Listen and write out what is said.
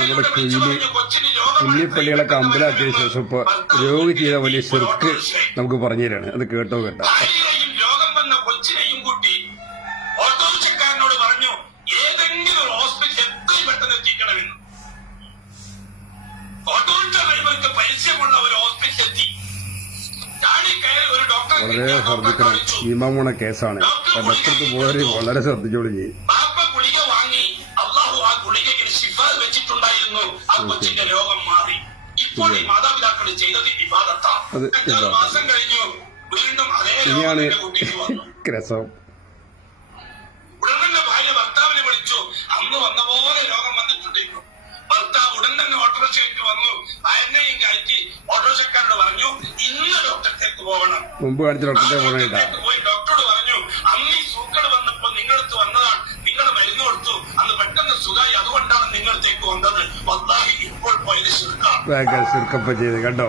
നമ്മുടെ കുയിൽ കുഞ്ഞിപ്പള്ളികളൊക്കെ കമ്പലാക്കിയ ശേഷം ഇപ്പൊ രോഗി ചെയ്ത വലിയ ചെറുക്ക് നമുക്ക് പറഞ്ഞു തരാണ്. അത് കേട്ടോ കേട്ടോ. വളരെ ശ്രദ്ധിക്കണം വന്ന കേസാണ് ഡോക്ടർക്ക് ഓട്ടോറിക്ഷക്കാരനോട് പറഞ്ഞു ഏതെങ്കിലും ഒരു ആ കൊച്ചിന്റെ രോഗം മാറി. ഇപ്പോൾ ഈ മാതാപിതാക്കൾ ചെയ്തത് വിവാദത്താ. അത് അഞ്ചാറ് ഇബാദത്താ. മാസം കഴിഞ്ഞു. വീണ്ടും അതേ ഇനിയാണ് രോഗം കുട്ടിക്ക് വന്നു. രസം. ഉടൻ തന്നെ ഭാര്യ ഭർത്താവിനെ വിളിച്ചു. അന്ന് വന്ന പോലെ രോഗം വന്നിട്ടുണ്ടെന്നു. ഭർത്താവ് ഉടൻ തന്നെ ഓട്ടോറിക്ഷയ്ക്ക് വന്നു. ഭാര്യനെയും കയറ്റി ഓട്ടോറിക്ഷക്കാരോട് പറഞ്ഞു ഇന്ന് ഡോക്ടറത്തേക്ക് പോകണം. മുമ്പ് കാണിച്ച ഡോക്ടറെ പോയി ഡോക്ടറോട് പറഞ്ഞു അന്ന് ഈ സൂക്കട് വന്നപ്പോ നിങ്ങളടുത്ത് വന്നതാണ്. അതുകൊണ്ടാണ് നിങ്ങളത്തേക്ക് വന്നത്. വന്നായി ഇപ്പോൾ പോയി ശുൽക്കാം ശിർക്കപ്പ ചെയ്ത് കണ്ടോ?